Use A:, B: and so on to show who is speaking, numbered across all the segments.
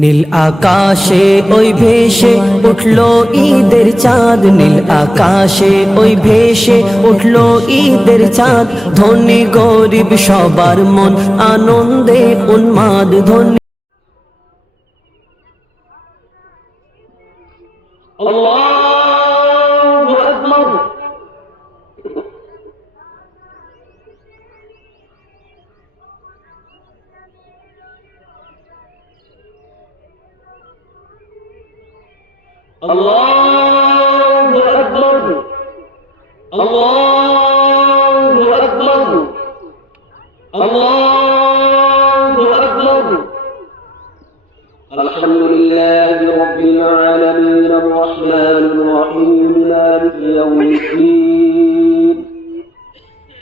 A: নীল আকাশে ওই ভেসে উঠল ঈদের চাঁদ। নীল আকাশে ওই ভেসে উঠল ঈদের চাঁদ। ধনী গরিব সবার মন, আনন্দে উন্মাদ ধনী।
B: Allah الله أكبر. الله أكبر. الحمد لله رب العالمين الرحمن الرحيم مالك يوم الدين.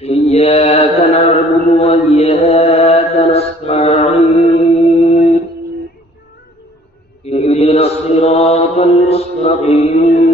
B: إياك نعبد وإياك نستعين. اهدنا الصراط المستقيم.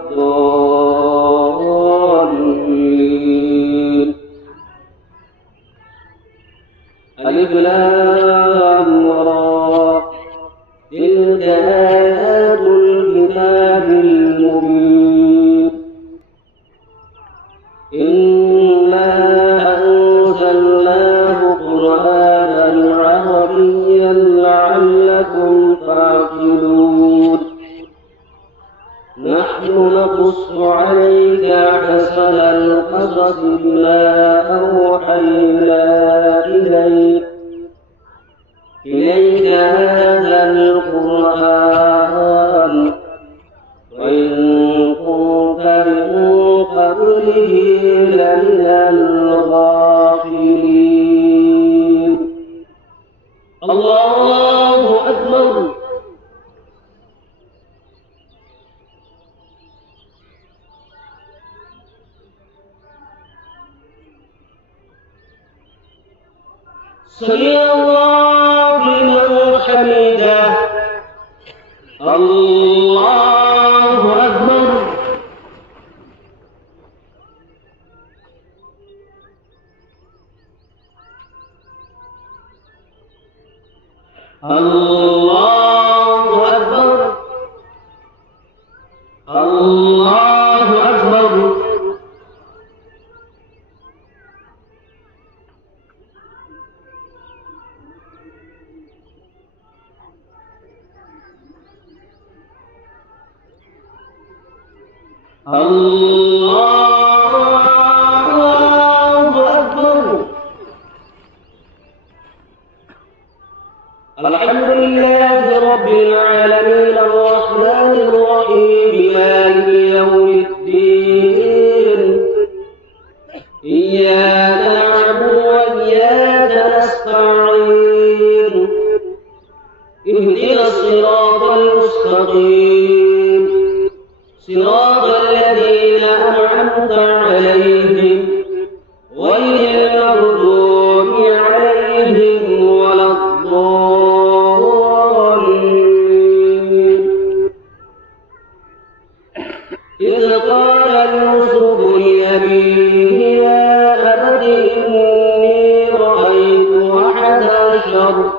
B: أحسن القصص بما أوحينا إليك. إليك هذا القرآن. وإن كنت من قبله لمن الغافلين. سمع الله لمن الله أكبر. الله الله عشر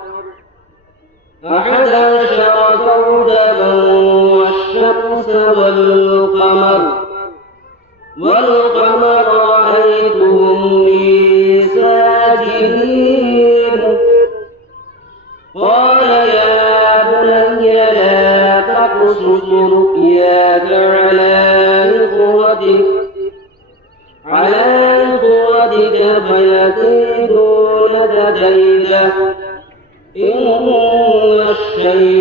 B: أحد عشر كوكبا والشمس والقمر. والقمر رأيتهم لي ساجدين. قال يا بني لا تقصص رؤياك على إخوتك. على إخوتك فيكيدون إن الشيطان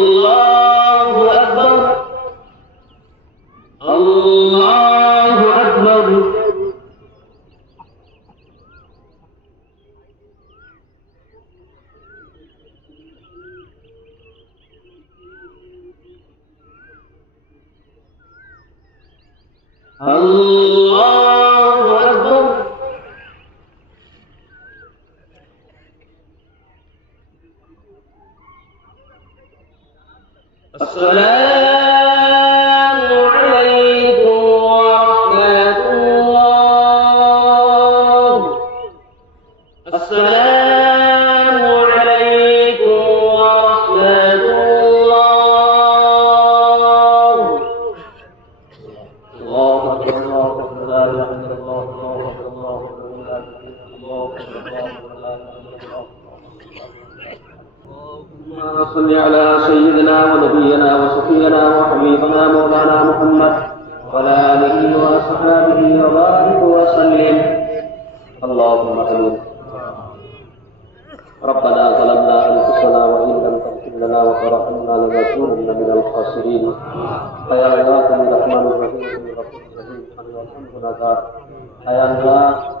B: Allah. صل على سيدنا ونبينا وصفينا وحبيبنا مولانا محمد وعلى آله وأصحابه وبارك وسلم. اللهم اجمعين ربنا ظلمنا أنفسنا وإن لم تغفر لنا وترحمنا لنكونن من الخاسرين. فيا الله الرحمن الرحيم. الغفور الرحيم الحمد لله.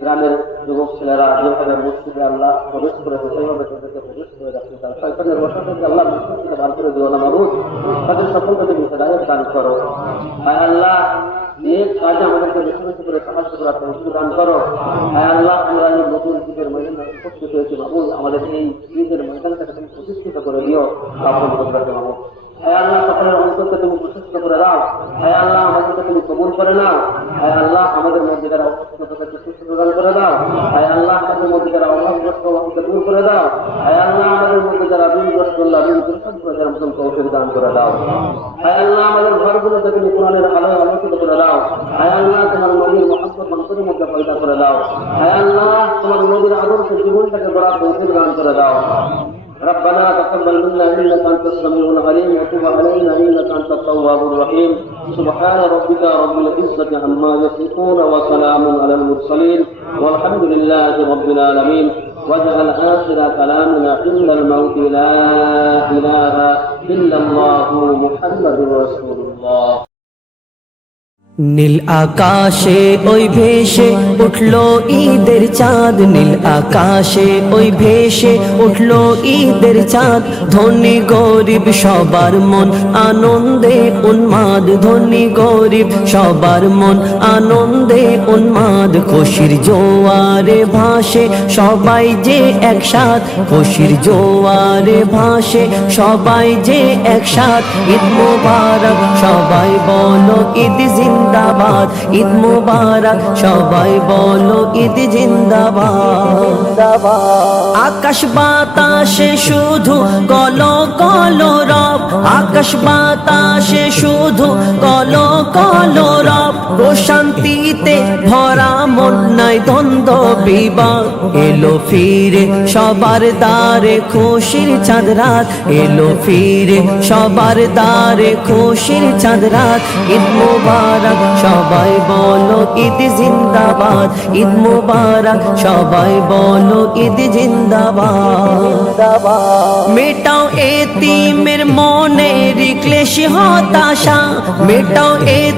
B: গ্রামের যুবক ছেলেরা যেভাবে মসজিদে আল্লাহ প্রবেশ করেছে সেইভাবে তাদেরকে প্রবেশ করে রাখতে চান শয়তানের বসা থেকে আল্লাহ মসজিদ থেকে বার করে দিও না মাবুদ তাদের সকলকে তুমি হেদায়ত দান করো। হায় আল্লাহ এই কাজে দান করো। হায় আল্লাহ, আমরা এই নতুন ঈদের আমাদের এই ঈদের ময়দানটাকে তুমি প্রতিষ্ঠিত করে দিও। আপন করবে মাবুদ হায় আল্লাহ, সকলের অন্তরকে তুমি প্রতিষ্ঠিত করে দাও। হায় আল্লাহ, আমাদেরকে তুমি কবুল করে নাও। হায় আল্লাহ, আমাদের মধ্যে যারা অসুস্থ তাদেরকে সুস্থ প্রদান করে দাও। হায় আল্লাহ, আমাদের মধ্যে যারা অভাবগ্রস্ত অভাবকে দূর করে দাও। হায় আল্লাহ, আমাদের মধ্যে যারা ঋণগ্রস্ত আল্লাহ ঋণ পরিশোধ করে যারা মতন তৌফিক দান করে দাও। হায় আল্লাহ, আমাদের ঘরগুলোতে তুমি কোরআনের আলোয় আলোকিত করে দাও। হায় আল্লাহ, তোমার নবীর মহাত্মা মানুষের মধ্যে পয়দা করে দাও। হায় আল্লাহ, তোমার নবীর আদর্শে জীবনটাকে গড়া তৌফিক দান করে দাও। ربنا تقبل منا إنك أنت السميع العليم وتب علينا إنك أنت التواب الرحيم. سبحان ربك رب العزة عما يصفون وسلام على المرسلين. والحمد لله رب العالمين. واجعل آخر كلامنا عند الموت لا إله إلا الله محمد رسول الله.
A: নীল আকাশে ওই ভেসে উঠল ঈদের চাঁদ। নীল আকাশে ওই ভেসে উঠল ঈদের চাঁদ। ধনী গরিব সবার মন, আনন্দে উন্মাদ। ধনী গরিব সবার মন, আনন্দে উন্মাদ। খুশির জোয়ারে ভাসে সবাই যে একসাথ। খুশির জোয়ারে ভাসে সবাই যে একসাথ। ঈদ মোবারক সবাই বলো, ঈদ জিন্দাবাদ, ঈদ মুবারক, সবাই বলো ঈদ জিন্দাবাদ। আকাশ বাতাসে শুধু কলো কলো রব, আকাশ বাতাসে শুধু কলো কলো রব। প্রশান্তিতে ভরা মন নাই, দ্বন্দ্ব, বিবাদ। এলো ফিরে সবার দ্বারে খুশির চাঁদ রাত। এলো ফিরে সবার দ্বারে খুশির চাঁদ রাত। ঈদ মোবারক, সবাই বলো ঈদ জিন্দাবাদ। ঈদ মোবারক, সবাই বলো ঈদ জিন্দাবাদ। মেটাও এতিমের মনের ক্লেশ হতাশা। মেটাও এ